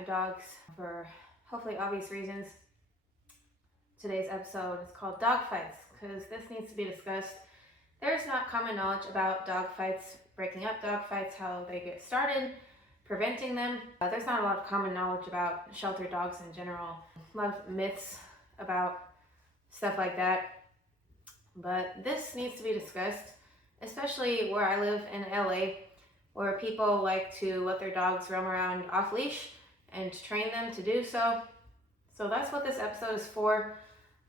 my dogs for hopefully obvious reasons. Today's episode is called Dog Fights because this needs to be discussed. There's not common knowledge about dog fights, breaking up dog fights, how they get started, preventing them. There's not a lot of common knowledge about shelter dogs in general. A lot of myths about stuff like that. But this needs to be discussed, especially where I live in LA, where people like to let their dogs roam around off leash and train them to do so. So that's what this episode is for.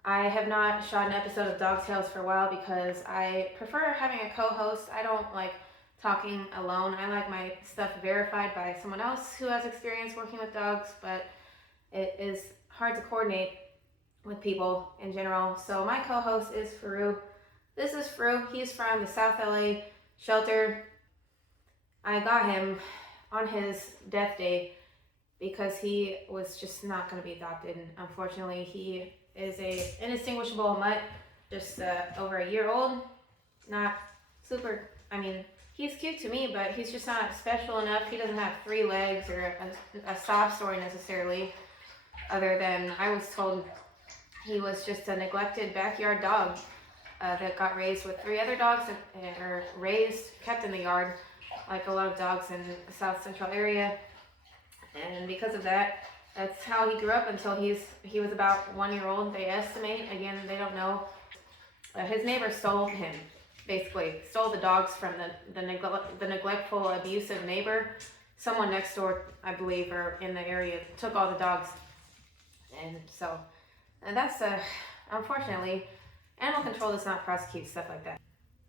I have not shot an episode of Dog Tales for a while because I prefer having a co-host. I don't like talking alone. I like my stuff verified by someone else who has experience working with dogs, but it is hard to coordinate with people in general. So my co-host is Faru. This is Faru. He's from the South LA shelter. I got him on his death day because he was just not going to be adopted. Unfortunately, he is a indistinguishable mutt, just over a year old. Not super, he's cute to me, but he's just not special enough. He doesn't have 3 legs or a sob story necessarily, other than I was told he was just a neglected backyard dog that got raised with 3 other dogs, or kept in the yard, like a lot of dogs in the South Central area. And because of that, that's how he grew up until he was about 1 year old, they estimate. Again, they don't know. His neighbor stole him, basically. Stole the dogs from the neglectful, abusive neighbor. Someone next door, I believe, or in the area, took all the dogs. And that's, unfortunately, animal control does not prosecute stuff like that.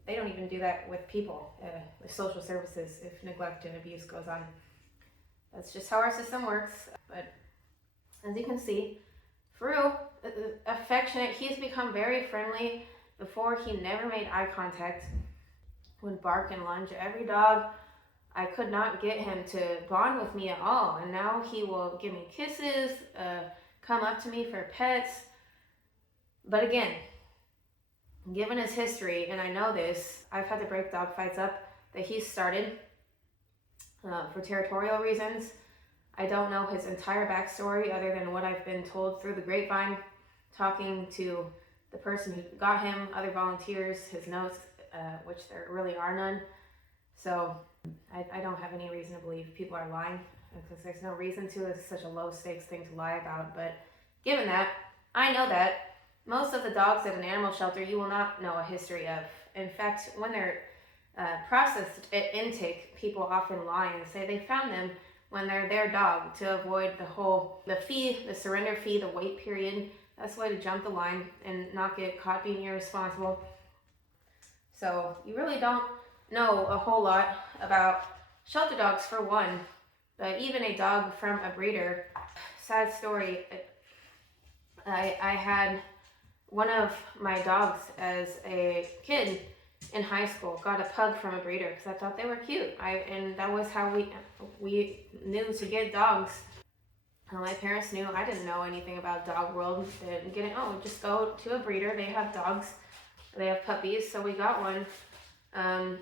They don't even do that with people, with social services, if neglect and abuse goes on. That's just how our system works. But as you can see, Faru, affectionate, he's become very friendly. Before, he never made eye contact, would bark and lunge at every dog. I could not get him to bond with me at all. And now he will give me kisses, come up to me for pets. But again, given his history, and I know this, I've had to break dog fights up that he started for territorial reasons. I don't know his entire backstory other than what I've been told through the grapevine, talking to the person who got him, other volunteers, his notes, which there really are none. So I don't have any reason to believe people are lying, because there's no reason to. It's such a low stakes thing to lie about. But given that, I know that most of the dogs at an animal shelter you will not know a history of. In fact, when they're processed at intake, people often lie and say they found them when they're their dog to avoid the surrender fee, the wait period. That's the way to jump the line and not get caught being irresponsible. So you really don't know a whole lot about shelter dogs for one, but even a dog from a breeder. Sad story. I had one of my dogs as a kid in high school, got a pug from a breeder because I thought they were cute. And that was how we knew to get dogs. My parents knew. I didn't know anything about dog world. They didn't get it. Oh, just go to a breeder. They have dogs. They have puppies. So we got one.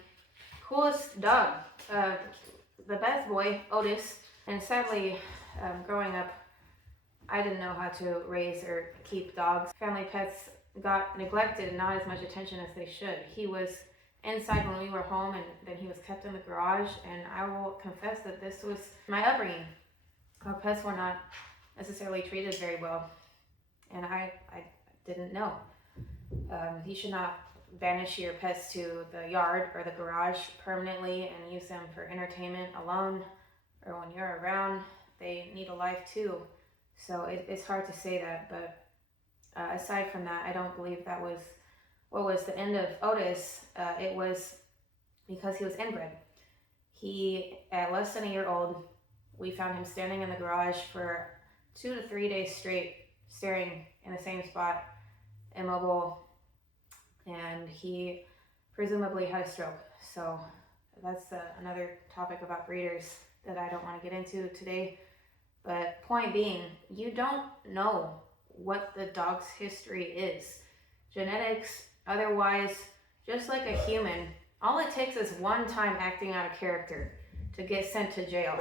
Coolest dog. The best boy, Otis. And sadly, growing up, I didn't know how to raise or keep dogs. Family pets got neglected and not as much attention as they should. He was inside when we were home, and then he was kept in the garage, and I will confess that this was my upbringing. Our pets were not necessarily treated very well, and I didn't know. You should not banish your pets to the yard or the garage permanently and use them for entertainment alone, or when you're around. They need a life too. So it's hard to say that, but aside from that, I don't believe that was what was the end of Otis. It was because he was inbred. He, at less than a year old, we found him standing in the garage for 2 to 3 days straight, staring in the same spot, immobile, and he presumably had a stroke. So that's another topic about breeders that I don't want to get into today. But point being, you don't know what the dog's history is. Genetics, otherwise, just like a human, all it takes is one time acting out of character to get sent to jail.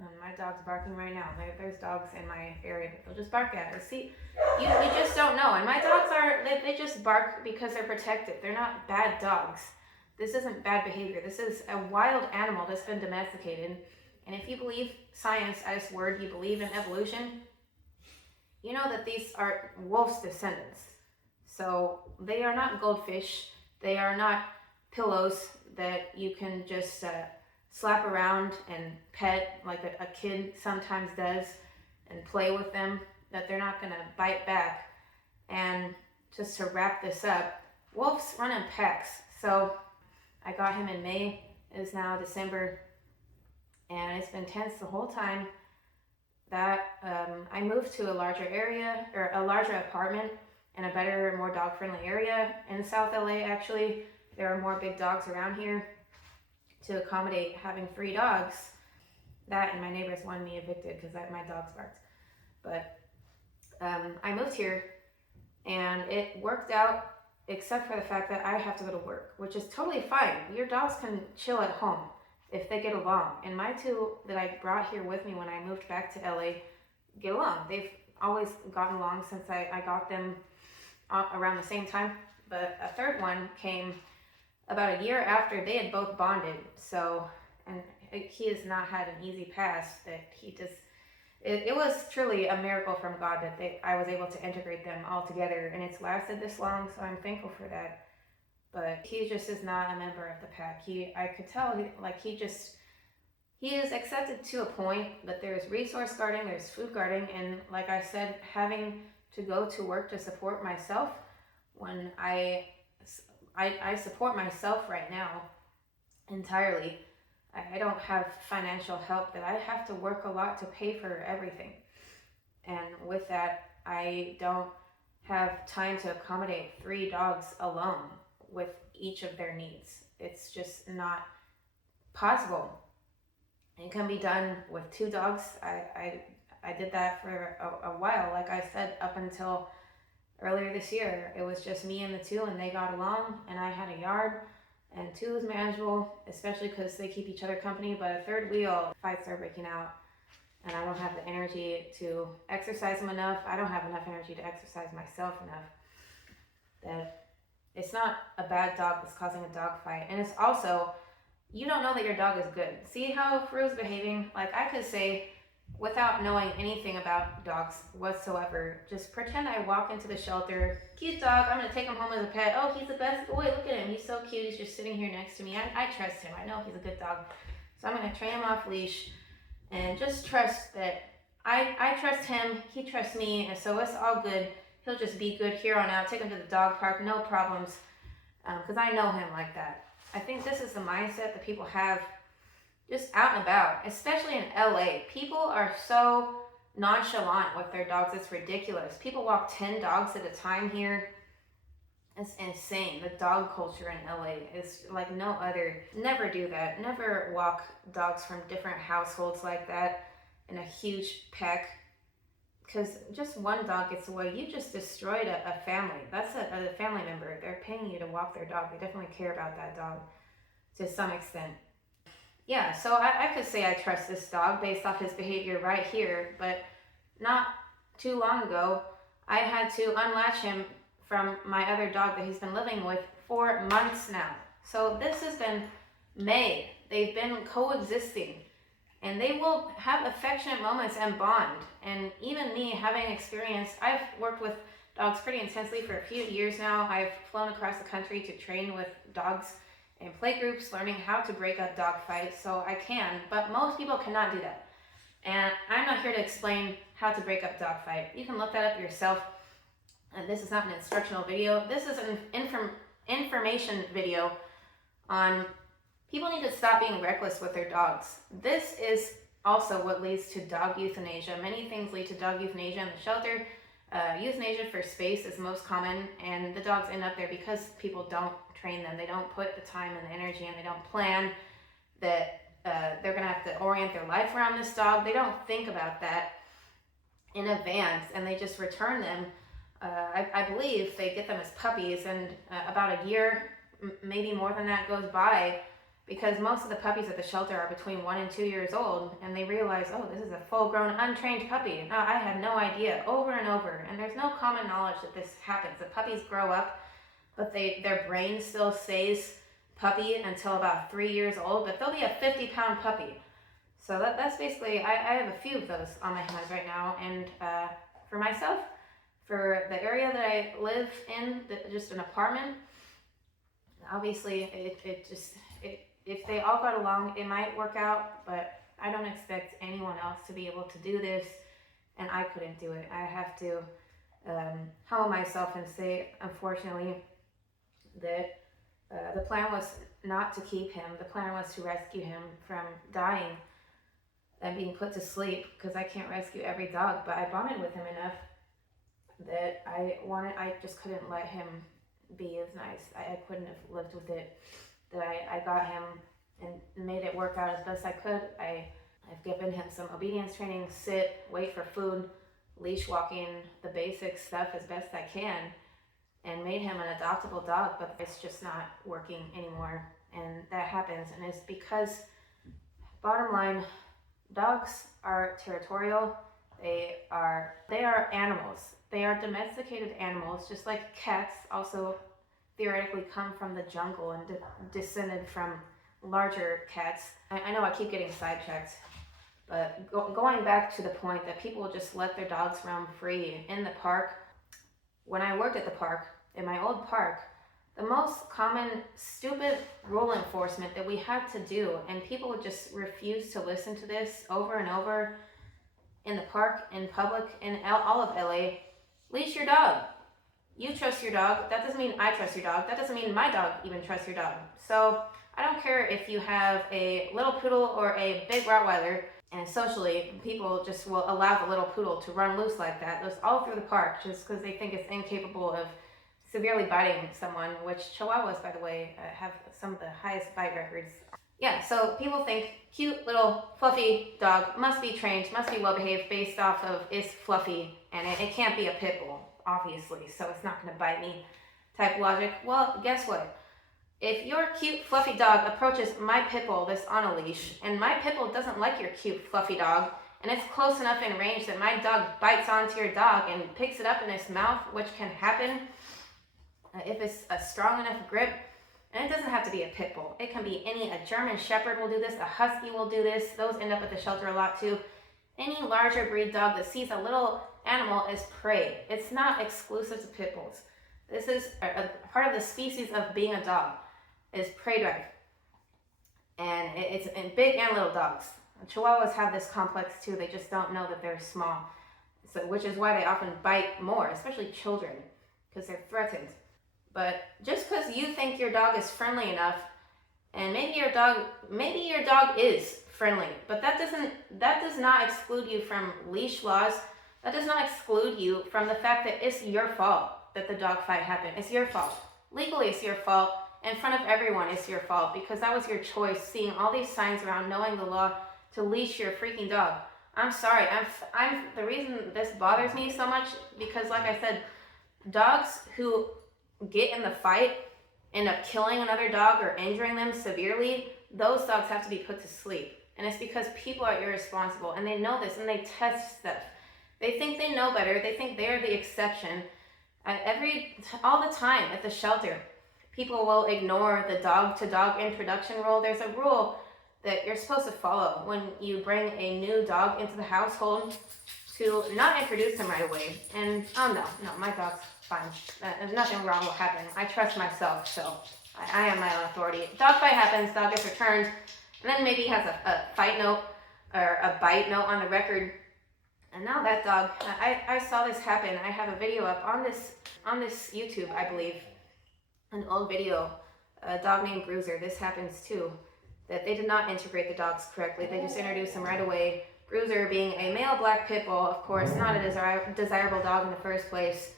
And my dog's barking right now. There's dogs in my area that they'll just bark at. See, you just don't know. And my dogs they just bark because they're protected. They're not bad dogs. This isn't bad behavior. This is a wild animal that's been domesticated. And if you believe science at its word, you believe in evolution, you know that these are wolf's descendants. So they are not goldfish. They are not pillows that you can just slap around and pet like a kid sometimes does and play with them, that they're not going to bite back. And just to wrap this up, wolves run in packs. So I got him in May. It is now December. And it's been tense the whole time. That I moved to a larger area, or a larger apartment in a better, more dog-friendly area in South LA. Actually, there are more big dogs around here to accommodate having 3 dogs. That and my neighbors wanted me evicted because my dogs barked. But I moved here and it worked out, except for the fact that I have to go to work, which is totally fine. Your dogs can chill at home if they get along. And my 2 that I brought here with me when I moved back to LA get along. They've always gotten along since I got them around the same time. But a 3rd one came about a year after they had both bonded. So, and he has not had an easy pass. That he just, it was truly a miracle from God that I was able to integrate them all together, and it's lasted this long. So I'm thankful for that. But he just is not a member of the pack. I could tell, he is accepted to a point, but there's resource guarding, there's food guarding, and like I said, having to go to work to support myself when I support myself right now entirely. I don't have financial help, that I have to work a lot to pay for everything. And with that, I don't have time to accommodate 3 dogs alone with each of their needs. It's just not possible. It can be done with 2 dogs. I did that for a while. Like I said, up until earlier this year, it was just me and the 2, and they got along, and I had a yard, and 2 is manageable, especially because they keep each other company. But a 3rd wheel, fights are breaking out, and I don't have the energy to exercise them enough. I don't have enough energy to exercise myself enough. That it's not a bad dog that's causing a dog fight. And it's also, you don't know that your dog is good. See how Fru's behaving? Like, I could say, without knowing anything about dogs whatsoever, just pretend I walk into the shelter. Cute dog, I'm going to take him home as a pet. Oh, he's the best boy. Look at him. He's so cute. He's just sitting here next to me. I trust him. I know he's a good dog. So I'm going to train him off leash and just trust that I trust him. He trusts me. And so it's all good. He'll just be good here on out. Take him to the dog park. No problems. Because I know him like that. I think this is the mindset that people have just out and about, especially in LA. People are so nonchalant with their dogs. It's ridiculous. People walk 10 dogs at a time here. It's insane. The dog culture in LA is like no other. Never do that. Never walk dogs from different households like that in a huge pack. Because just one dog gets away, you just destroyed a family. That's a family member. They're paying you to walk their dog. They definitely care about that dog to some extent. Yeah, so I could say I trust this dog based off his behavior right here, but not too long ago, I had to unlatch him from my other dog that he's been living with for months now. So this has been May. They've been coexisting, and they will have affectionate moments and bond. And even me, having experience, I've worked with dogs pretty intensely for a few years now. I've flown across the country to train with dogs in play groups, learning how to break up dog fights, so I can, but most people cannot do that. And I'm not here to explain how to break up dog fight. You can look that up yourself. And this is not an instructional video. This is an information video on people need to stop being reckless with their dogs. This is also what leads to dog euthanasia. Many things lead to dog euthanasia in the shelter. Euthanasia for space is most common, and the dogs end up there because people don't train them. They don't put the time and the energy, and they don't plan that they're going to have to orient their life around this dog. They don't think about that in advance, and they just return them. I believe they get them as puppies, and about a year, maybe more than that, goes by, because most of the puppies at the shelter are between 1 and 2 years old, and they realize, oh, this is a full-grown, untrained puppy. No, I had no idea, over and over. And there's no common knowledge that this happens. The puppies grow up, but their brain still stays puppy until about 3 years old, but they'll be a 50-pound puppy. So that's basically, I have a few of those on my hands right now. And for myself, for the area that I live in, just an apartment, obviously if they all got along, it might work out, but I don't expect anyone else to be able to do this, and I couldn't do it. I have to humble myself and say, unfortunately, that the plan was not to keep him. The plan was to rescue him from dying and being put to sleep, because I can't rescue every dog, but I bonded with him enough that I just couldn't let him be euthanized. I couldn't have lived with it. That I got him and made it work out as best I could. I've given him some obedience training, sit, wait for food, leash walking, the basic stuff as best I can, and made him an adoptable dog, but it's just not working anymore. And that happens, and it's because, bottom line, dogs are territorial. They are animals. They are domesticated animals, just like cats also theoretically come from the jungle and descended from larger cats. I know I keep getting sidetracked, but going back to the point that people just let their dogs roam free in the park. When I worked at the park, in my old park, the most common stupid rule enforcement that we had to do, and people would just refuse to listen to this over and over in the park, in public, in all of LA, leash your dog. You trust your dog. That doesn't mean I trust your dog. That doesn't mean my dog even trusts your dog. So I don't care if you have a little poodle or a big Rottweiler, and socially, people just will allow the little poodle to run loose like that, just all through the park, just because they think it's incapable of severely biting someone, which Chihuahuas, by the way, have some of the highest bite records. Yeah, so people think cute little fluffy dog must be trained, must be well behaved based off of it's fluffy, and it can't be a pit bull, obviously, so it's not going to bite me type logic. Well, guess what? If your cute fluffy dog approaches my pit bull that's on a leash, and my pit bull doesn't like your cute fluffy dog, and it's close enough in range that my dog bites onto your dog and picks it up in its mouth, which can happen if it's a strong enough grip. And it doesn't have to be a pit bull. It can be a German Shepherd will do this, a Husky will do this. Those end up at the shelter a lot too. Any larger breed dog that sees a little animal as prey. It's not exclusive to pit bulls. This is a part of the species of being a dog, is prey drive. And it's in big and little dogs. Chihuahuas have this complex too. They just don't know that they're small. So, which is why they often bite more, especially children, because they're threatened. But just because you think your dog is friendly enough, and maybe your dog is friendly, but that does not exclude you from leash laws. That does not exclude you from the fact that it's your fault that the dog fight happened. It's your fault. Legally, it's your fault. In front of everyone, it's your fault, because that was your choice, seeing all these signs around, knowing the law to leash your freaking dog. I'm sorry. I'm the reason this bothers me so much, because like I said, dogs who get in the fight, end up killing another dog or injuring them severely, those dogs have to be put to sleep. And it's because people are irresponsible, and they know this, and they test stuff. They think they know better. They think they're the exception. All the time at the shelter, people will ignore the dog-to-dog introduction rule. There's a rule that you're supposed to follow when you bring a new dog into the household, to not introduce him right away. And no, my dog's fine. There's nothing wrong will happen. I trust myself, so I am my own authority. Dog fight happens, dog gets returned, and then maybe has a fight note or a bite note on the record. And now that dog, I saw this happen. I have a video up on this YouTube, I believe, an old video, a dog named Bruiser. This happens too, that they did not integrate the dogs correctly. They just introduced them right away. Bruiser being a male black pit bull, of course, not a desirable dog in the first place.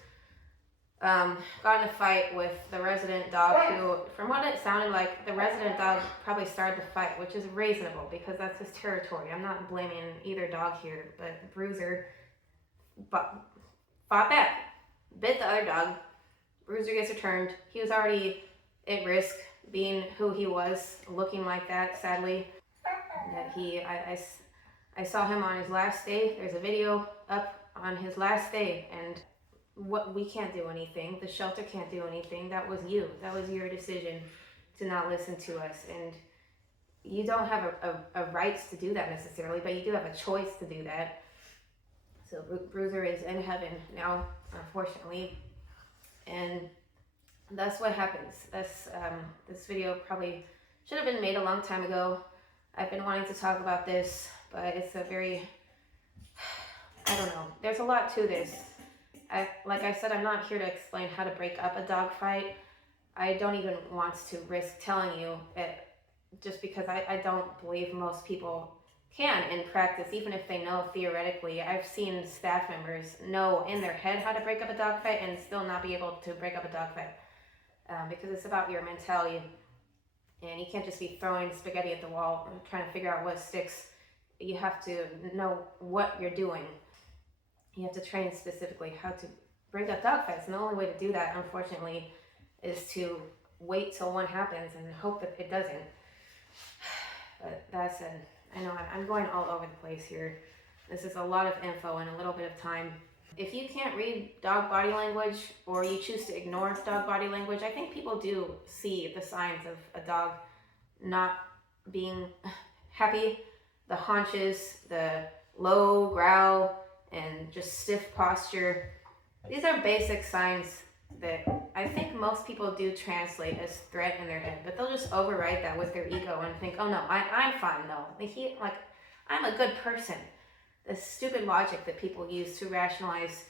Got in a fight with the resident dog who, from what it sounded like, the resident dog probably started the fight, which is reasonable because that's his territory. I'm not blaming either dog here, but Bruiser fought back, bit the other dog. Bruiser gets returned. He was already at risk being who he was, looking like that, sadly. That I saw him on his last day. There's a video up on his last day, and we can't do anything. The shelter can't do anything. That was you. That was your decision to not listen to us. And you don't have a right to do that necessarily, but you do have a choice to do that. So Bruiser is in heaven now, unfortunately. And that's what happens. This video probably should have been made a long time ago. I've been wanting to talk about this, but it's a very, I don't know. There's a lot to this. Like I said, I'm not here to explain how to break up a dog fight. I don't even want to risk telling you it, just because I don't believe most people can in practice, even if they know theoretically. I've seen staff members know in their head how to break up a dog fight and still not be able to break up a dog fight, because it's about your mentality. And you can't just be throwing spaghetti at the wall and trying to figure out what sticks. You have to know what you're doing. You have to train specifically how to break up dog fights. And the only way to do that, unfortunately, is to wait till one happens and hope that it doesn't. But that said, I know I'm going all over the place here. This is a lot of info in a little bit of time. If you can't read dog body language, or you choose to ignore dog body language, I think people do see the signs of a dog not being happy. The haunches, the low growl, and just stiff posture. These are basic signs that I think most people do translate as threat in their head, but they'll just override that with their ego and think, oh no, I'm fine though. I'm a good person. This stupid logic that people use to rationalize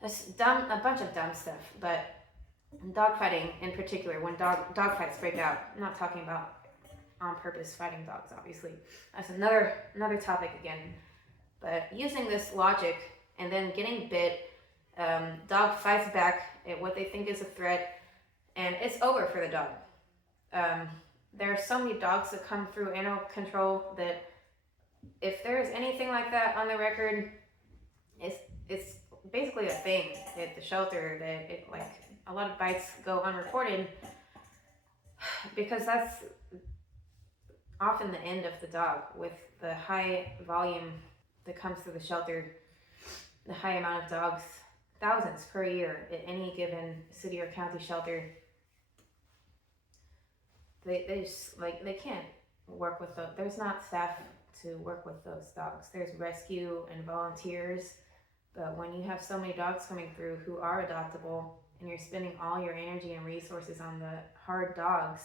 a bunch of dumb stuff. But dogfighting in particular, when dog fights break out, I'm not talking about on purpose fighting dogs, obviously. That's another topic again. But using this logic and then getting bit, dog fights back at what they think is a threat, and it's over for the dog. There are so many dogs that come through animal control that if there is anything like that on the record, it's basically a thing at the shelter, that like a lot of bites go unreported, because that's often the end of the dog. With the high volume that comes through the shelter, the high amount of dogs, thousands per year at any given city or county shelter, they just they can't work with there's not staff to work with those dogs. There's rescue and volunteers, but when you have so many dogs coming through who are adoptable, and you're spending all your energy and resources on the hard dogs,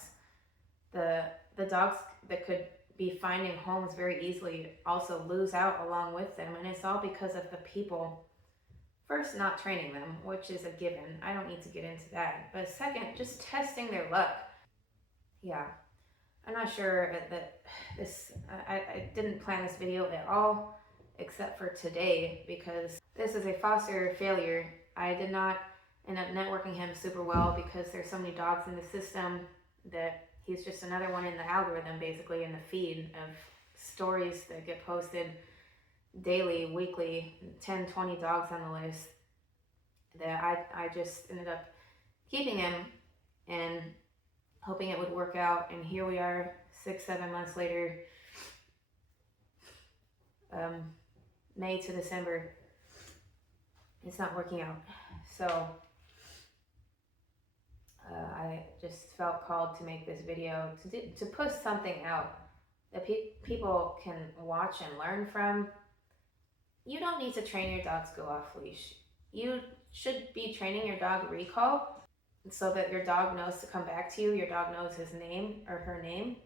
the dogs that could be finding homes very easily also lose out along with them. And it's all because of the people, first, not training them, which is a given. I don't need to get into that. But second, just testing their luck. Yeah, I'm not sure that I didn't plan this video at all, except for today, because this is a foster failure. I did not end up networking him super well, because there's so many dogs in the system that he's just another one in the algorithm, basically, in the feed of stories that get posted daily, weekly, 10, 20 dogs on the list, that I just ended up keeping him and hoping it would work out. And here we are 6-7 months later, May to December, it's not working out. So I just felt called to make this video to push something out that people can watch and learn from. You don't need to train your dog to go off leash. You should be training your dog recall, so that your dog knows to come back to you. Your dog knows his name or her name.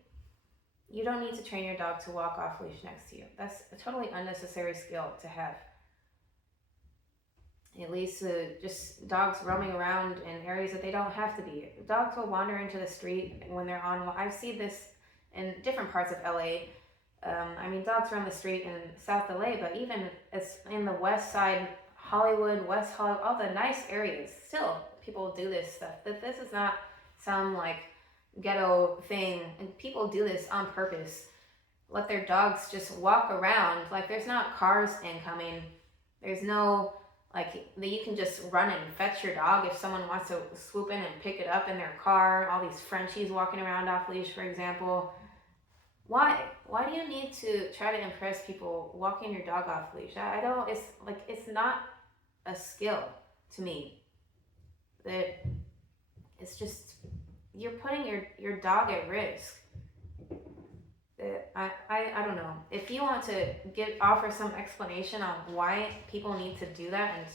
You don't need to train your dog to walk off leash next to you. That's a totally unnecessary skill to have. It leads to just dogs roaming around in areas that they don't have to be. Dogs will wander into the street when they're on. I've seen this in different parts of LA. Dogs roam the street in South LA, but even as in the West Side, Hollywood, West Hollywood, all the nice areas, still people do this stuff. This is not some ghetto thing, and people do this on purpose. Let their dogs just walk around. There's not cars incoming. There's no like that you can just run and fetch your dog if someone wants to swoop in and pick it up in their car. All these Frenchies walking around off leash, for example. Why? Why do you need to try to impress people walking your dog off leash? I don't. It's not a skill to me. That it's just you're putting your dog at risk. I don't know. If you want to offer some explanation on why people need to do that and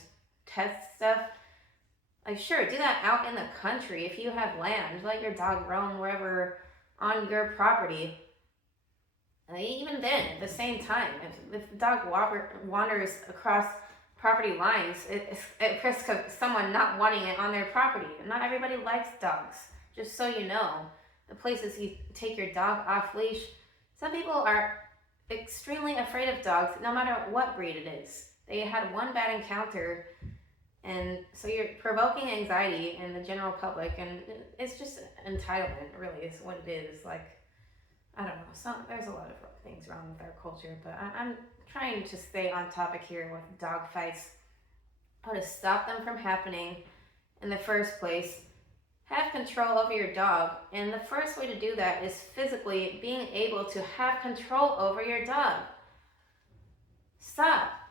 test stuff, like sure, do that out in the country. If you have land, let your dog roam wherever on your property. And even then, at the same time, if the dog wanders across property lines, it's at risk of someone not wanting it on their property. And not everybody likes dogs. Just so you know, the places you take your dog off leash, some people are extremely afraid of dogs, no matter what breed it is. They had one bad encounter, and so you're provoking anxiety in the general public, and it's just entitlement, really, is what it is. Like, I don't know, there's a lot of things wrong with our culture, but I'm trying to stay on topic here with dog fights, how to stop them from happening in the first place. Have control over your dog, and the first way to do that is physically being able to have control over your dog.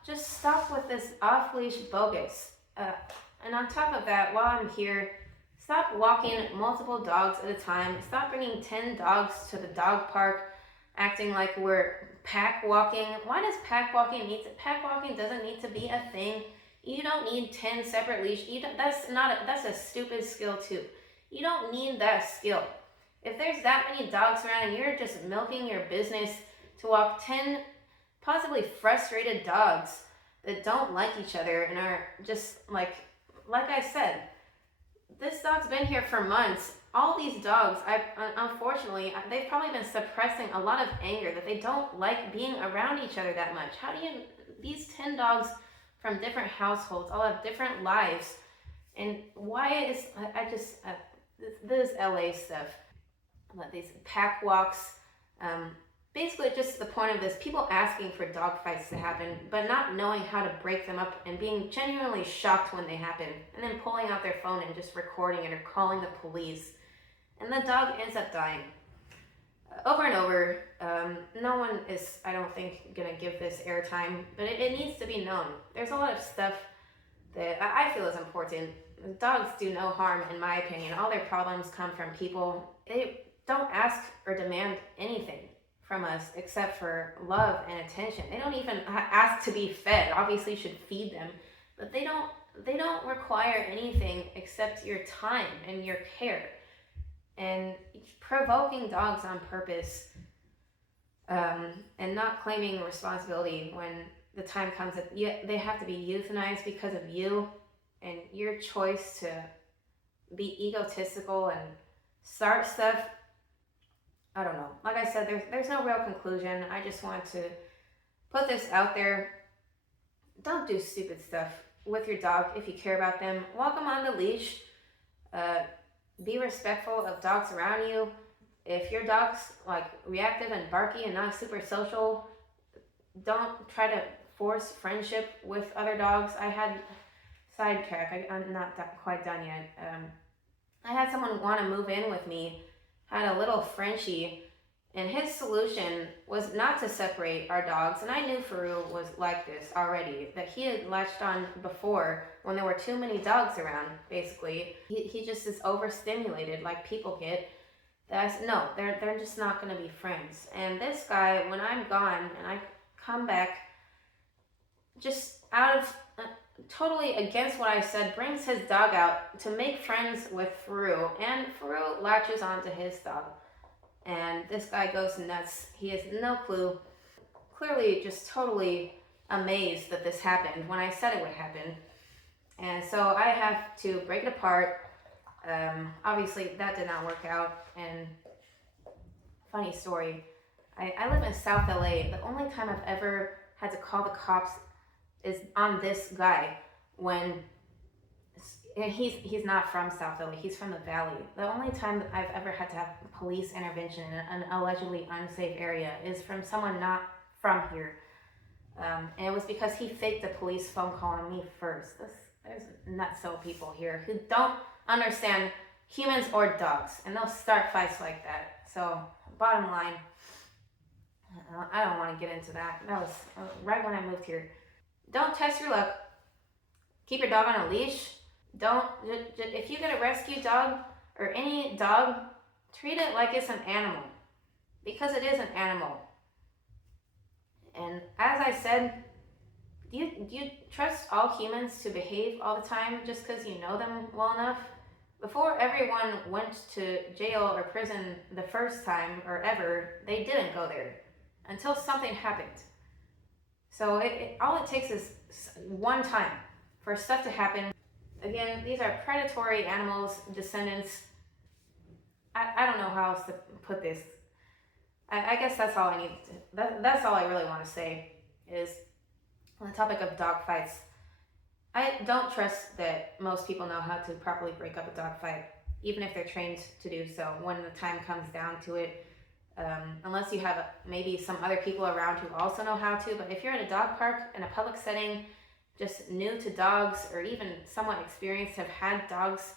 Just stop with this off-leash bogus. And on top of that, while I'm here, stop walking multiple dogs at a time. Stop bringing 10 dogs to the dog park, acting like we're pack walking. Why does pack walking pack walking doesn't need to be a thing. You don't need 10 separate leash. That's a stupid skill too. You don't need that skill. If there's that many dogs around and you're just milking your business to walk 10 possibly frustrated dogs that don't like each other and are just like I said, this dog's been here for months. All these dogs, unfortunately, they've probably been suppressing a lot of anger that they don't like being around each other that much. These 10 dogs from different households all have different lives. And why is, this LA stuff, these pack walks, basically just the point of this, people asking for dog fights to happen, but not knowing how to break them up and being genuinely shocked when they happen, and then pulling out their phone and just recording it or calling the police. And the dog ends up dying. Over and over, no one is, I don't think, gonna give this airtime, but it needs to be known. There's a lot of stuff that I feel is important. Dogs do no harm, in my opinion. All their problems come from people. They don't ask or demand anything from us except for love and attention. They don't even ask to be fed. Obviously, you should feed them, but they don't require anything except your time and your care. And provoking dogs on purpose, and not claiming responsibility when the time comes that they have to be euthanized because of you and your choice to be egotistical and start stuff. I don't know. Like I said, there's no real conclusion. I just want to put this out there. Don't do stupid stuff with your dog if you care about them. Walk them on the leash. Be respectful of dogs around you. If your dog's like reactive and barky and not super social, don't try to force friendship with other dogs. I had sidetrack. I'm not quite done yet. I had someone want to move in with me, had a little Frenchie, and his solution was not to separate our dogs. And I knew Faru was like this already, that he had latched on before when there were too many dogs around, basically. He just is overstimulated like people get. No, they're just not going to be friends. And this guy, when I'm gone and I come back, just out of totally against what I said, brings his dog out to make friends with Faru, and Faru latches onto his dog. And this guy goes nuts. He has no clue. Clearly just totally amazed that this happened when I said it would happen. And so I have to break it apart. Obviously that did not work out. And funny story, I live in South LA. The only time I've ever had to call the cops is on this guy when, and he's not from South LA, he's from the Valley. The only time that I've ever had to have police intervention in an allegedly unsafe area is from someone not from here. And it was because he faked a police phone call on me first. There's nutso people here who don't understand humans or dogs, and they'll start fights like that. So, bottom line, I don't want to get into that. That was right when I moved here. Don't test your luck. Keep your dog on a leash. Don't, if you get a rescue dog or any dog, treat it like it's an animal, because it is an animal. And as I said, do you trust all humans to behave all the time just because you know them well enough? Before everyone went to jail or prison the first time or ever, they didn't go there until something happened. So all it takes is one time for stuff to happen. Again, these are predatory animals, descendants. I don't know how else to put this. I guess that's all I need. That's all I really want to say is on the topic of dog fights. I don't trust that most people know how to properly break up a dog fight, even if they're trained to do so when the time comes down to it. Unless you have maybe some other people around who also know how to. But if you're in a dog park in a public setting, just new to dogs or even somewhat experienced, have had dogs,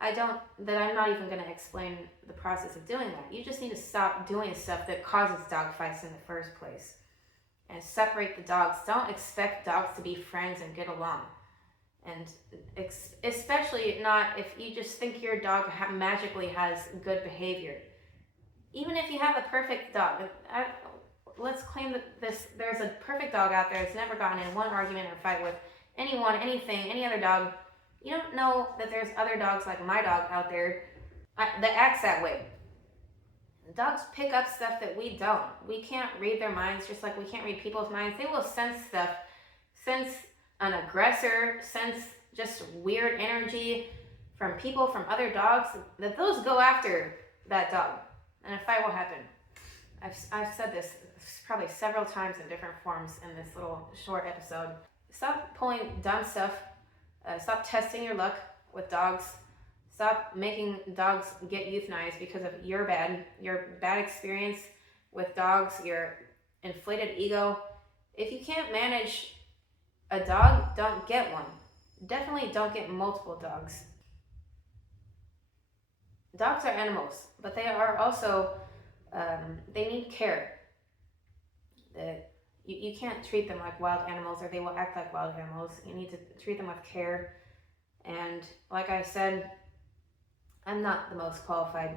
I'm not even going to explain the process of doing that. You just need to stop doing stuff that causes dog fights in the first place and separate the dogs. Don't expect dogs to be friends and get along. And especially not if you just think your dog magically has good behavior. Even if you have a perfect dog, let's claim that there's a perfect dog out there that's never gotten in one argument or fight with anyone, anything, any other dog. You don't know that there's other dogs like my dog out there that acts that way. Dogs pick up stuff that we don't. We can't read their minds just like we can't read people's minds. They will sense stuff, sense an aggressor, sense just weird energy from people, from other dogs, that those go after that dog. And a fight will happen. I've said this probably several times in different forms in this little short episode. Stop pulling dumb stuff. Stop testing your luck with dogs. Stop making dogs get euthanized because of your bad experience with dogs, your inflated ego. If you can't manage a dog, don't get one. Definitely don't get multiple dogs. Dogs are animals, but they are also, they need care. You can't treat them like wild animals or they will act like wild animals. You need to treat them with care. And like I said, I'm not the most qualified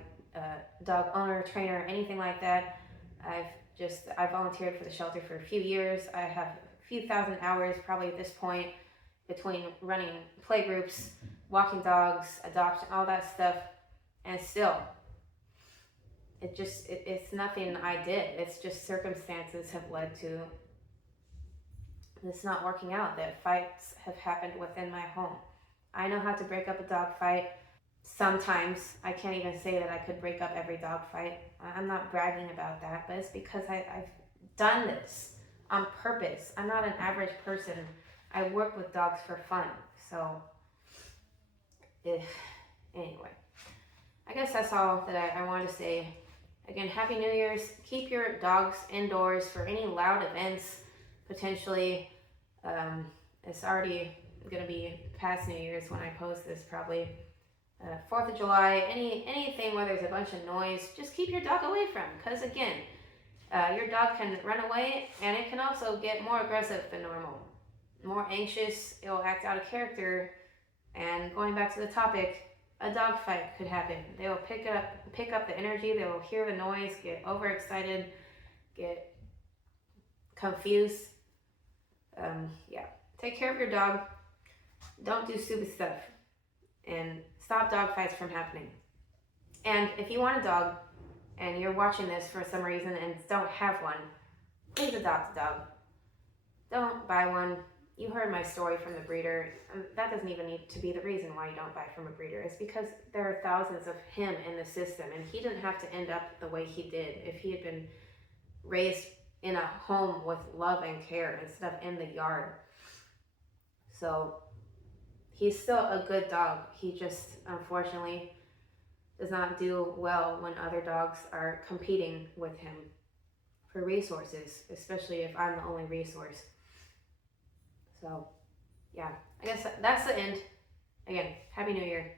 dog owner, trainer, anything like that. I volunteered for the shelter for a few years. I have a few thousand hours probably at this point between running play groups, walking dogs, adoption, all that stuff. And still, it's nothing I did. It's just circumstances have led to this not working out, that fights have happened within my home. I know how to break up a dog fight. Sometimes. I can't even say that I could break up every dog fight. I'm not bragging about that, but it's because I've done this on purpose. I'm not an average person. I work with dogs for fun. So, anyway. I guess that's all that I wanted to say. Again, Happy New Year's. Keep your dogs indoors for any loud events, potentially. It's already going to be past New Year's when I post this, probably. 4th of July, anything where there's a bunch of noise, just keep your dog away from. Because again, your dog can run away and it can also get more aggressive than normal. More anxious, it'll act out of character. And going back to the topic, a dog fight could happen. They will pick up the energy, they will hear the noise, get overexcited, get confused. Take care of your dog. Don't do stupid stuff. And stop dog fights from happening. And if you want a dog and you're watching this for some reason and don't have one, please adopt a dog. Don't buy one. You heard my story from the breeder. That doesn't even need to be the reason why you don't buy from a breeder. It's because there are thousands of him in the system, and he didn't have to end up the way he did if he had been raised in a home with love and care instead of in the yard. So he's still a good dog. He just, unfortunately, does not do well when other dogs are competing with him. for resources, especially if I'm the only resource. So, yeah, I guess that's the end. Again, Happy New Year.